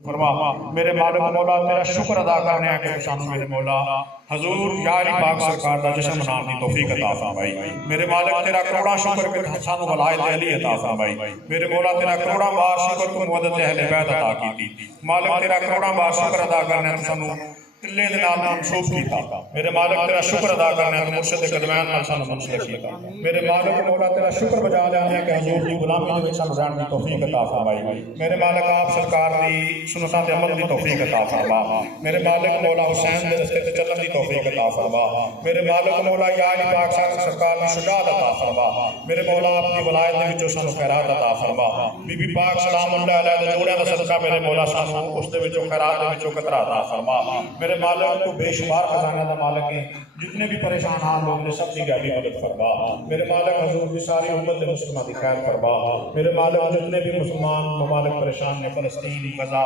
فرما میرے مالک مولا تیرا شکر ادا کرنے ہیں کہ سانو میرے مولا حضور یا علی پاک سرکار دا جشن منان دی توفیق عطا فرمائی میرے مالک تیرا کروڑا شکر کہ سانو ولایت علی عطا فرمائی میرے مولا تیرا کروڑا بار شکر تو مودت اہل بیت عطا کی تھی مالک تیرا کروڑا بار شکر ادا کرنے ہیں سانو تلے دے نال منسوب کیتا میرے مالک تیرا شکر ادا کرنے ہیں مرشد قدمین نال سانو منسوب کیتا میرے مالک مولا تیرا شکر بجا لیانے ہیں کہ حضور دی غلامی دے وچ سانو رہن دی توفیق عطا فرمائی میرے مالک آپ سرکار دی سنتاں تے عمل دی توفیق عطا فرما میرے مالک مولا حسین دے رستے تے چلن دی توفیق عطا فرما میرے مالک مولا یا علی پاک سرکار دی شجاعت عطا فرما میرے مولا اپنی ولایت دے وچوں سانو خیرات عطا فرما بی بی پاک سلام اللہ علیہ دے جوڑیاں دا صدقہ میرے مولا سانو اس دے وچوں خیرات دے وچوں قطرہ عطا فرما میرے مالک تو بے شمار خزانہ دا مالک ہے جتنے بھی پریشان حال لوگ نے سب کی گاڑی مدد فرما میرے مالک حضور کی ساری امت مسلمہ کی خیر فرما میرے مالک جتنے بھی مسلمان ممالک پریشان ہیں فلسطین غزہ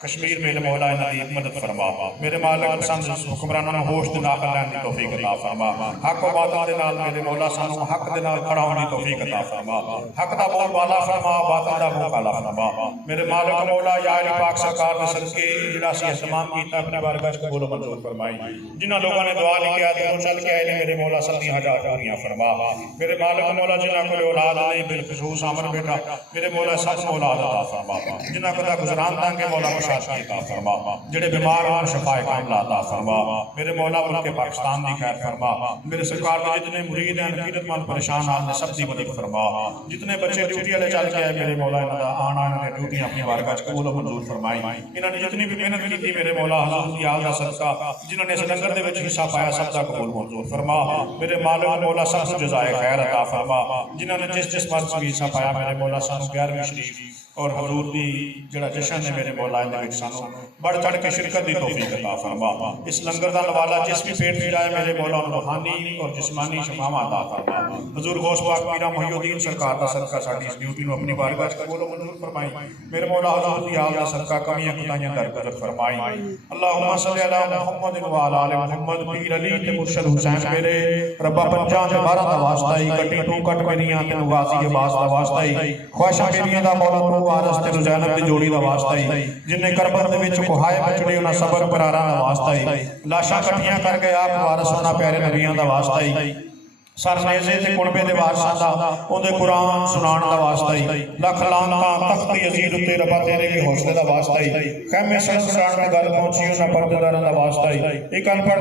کشمیر میں مولا نبی مدد فرما میرے مالک سانو حکمرانوں ہوش دے نال رہن دی توفیق عطا فرما حق و باطل دے نال میرے مولا سانو حق دے نال کھڑا ہون دی توفیق عطا فرما حق دا بول بالا فرما باطل دا منہ کالا فرما میرے مالک مولا یا علی پاک سرکار دے صدقے جڑا سی اہتمام کیتا اپنے بارگاہ وچ قبول و منظور فرمائی جنہاں لوگوں نے دعا لکھی ہے تو چل کے آئے نے میرے مولا سب دی حاجات پوریاں فرما میرے مالک مولا جنہاں کو اولاد نہیں بالخصوص عمر بیٹا میرے مولا سب کو اولاد عطا فرما جنہاں کو گزران تانگے مولا عطا فرما جڑے بیمار ہوں شفا کاملہ عطا فرما میرے مولا ملک پاکستان دی خیر فرما میرے سرکار دے جتنے مرید ہیں عقیدت مند پریشان حال نے سب دی مدد فرما جتنے بچے ڈیوٹی والے چل کے آئے میرے مولا انہاں دا آنا انہاں نے ڈیوٹی اپنی بارگاہ وچ قبول و منظور فرمائی انہاں نے جتنی بھی محنت کی میرے مولا حضور دی آل دا صدقہ جنہاں نے اس لنگر دے وچ حصہ پایا سب دا قبول منظور فرما میرے مالک مولا سب کو جزائے خیر عطا فرما جنہاں نے جس مرض میں حصہ پایا میرے مولا سانو 11ویں شریف اور حضور دی جڑا جشن ہے میرے مولا دے وچ سانو بڑھ چڑھ کے شرکت دی توفیق عطا فرما اس لنگر دا نوالا جس بھی پیٹ پھر آئے میرے مولا روحانی اور جسمانی شفاواں عطا فرما حضور غوث پاک میرا محی الدین سرکار دا صدقہ ساڈی اس ڈیوٹی نو اپنی بارگاہ وچ قبول و منظور فرمائی میرے مولا حضور دی آل دا صدقہ کمیاں کوتاہیاں درگزر فرمائی اللہم صلی علی محمد و علی آل محمد پیر علی تے مرشد حسین میرے ربا پنجاں دے 12 دا واسطہ ہی کٹی تو کٹ میریاں تے غازی عباس دا واسطہ ہی خواہشاں میریاں دا مولا تو وارث تے زینب دی جوڑی دا واسطہ ہی جن کربت دے وچ کوہائے بچڑے انہاں صبر قراراں دا واسطہ ہی لاشاں کٹھیاں کر کے آپ وارث انہاں پیارے نبیاں دا واسطہ ہی سر نیزے تے کنبے دے وارثاں دا اون دے قرآن سنان دا واسطہ ہی لکھ لعنتاں تخت یزید تے ربا تیرے کے حوصلے دا واسطہ ہی خیمے سن سران تے گل پہنچی انہاں پردے داراں دا واسطہ ہی ایک انپڑھ